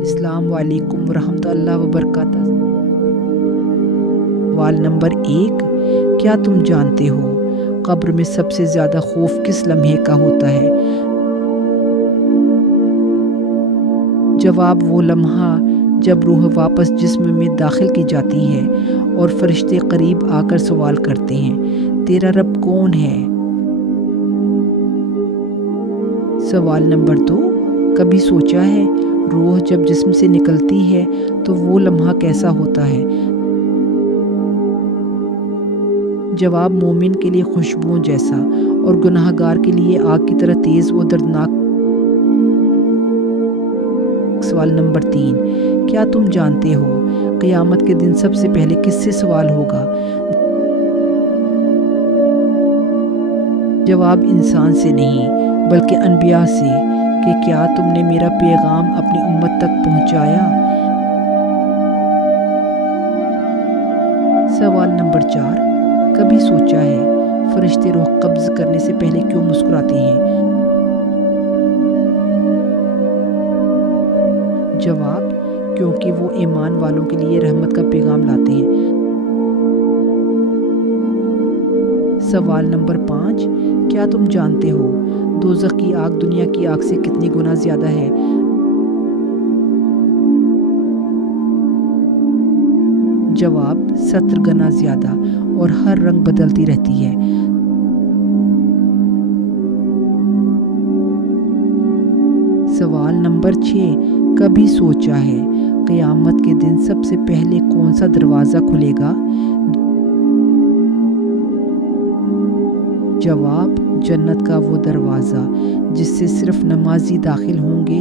السلام علیکم ورحمۃ اللہ وبرکاتہ۔ سوال نمبر 1، کیا تم جانتے ہو قبر میں سب سے زیادہ خوف کس لمحے کا ہوتا ہے؟ جواب، وہ لمحہ جب روح واپس جسم میں داخل کی جاتی ہے اور فرشتے قریب آ کر سوال کرتے ہیں، تیرا رب کون ہے؟ سوال نمبر 2، کبھی سوچا ہے روح جب جسم سے نکلتی ہے تو وہ لمحہ کیسا ہوتا ہے؟ جواب، مومن کے لیے خوشبوؤں جیسا اور گناہ گار کے لیے آگ کی طرح تیز و دردناک۔ سوال نمبر 3، کیا تم جانتے ہو قیامت کے دن سب سے پہلے کس سے سوال ہوگا؟ جواب، انسان سے نہیں بلکہ انبیاء سے، کہ کیا تم نے میرا پیغام اپنی امت تک پہنچایا؟ سوال نمبر 4، کبھی سوچا ہے فرشتے روح قبض کرنے سے پہلے کیوں مسکراتے ہیں؟ جواب، کیونکہ وہ ایمان والوں کے لیے رحمت کا پیغام لاتے ہیں۔ سوال نمبر 5، کیا تم جانتے ہو دوزخ کی آگ دنیا کی آگ سے کتنی گنا زیادہ ہے؟ جواب، 70 گنا زیادہ اور ہر رنگ بدلتی رہتی ہے۔ سوال نمبر 6، کبھی سوچا ہے قیامت کے دن سب سے پہلے کون سا دروازہ کھلے گا؟ جواب، جنت کا وہ دروازہ جس سے صرف نمازی داخل ہوں گے